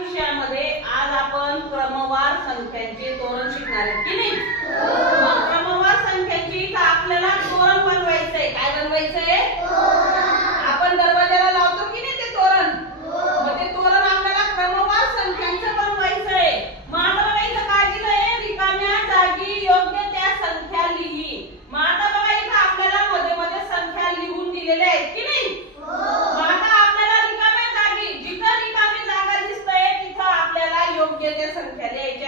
विषयामध्ये आज आपण क्रमवार संख्यांचे तोरण शिकणार आहेत की नाही? मग क्रमवार संख्यांची तर आपल्याला तोरण बनवायचंय. काय बनवायचंय? tarea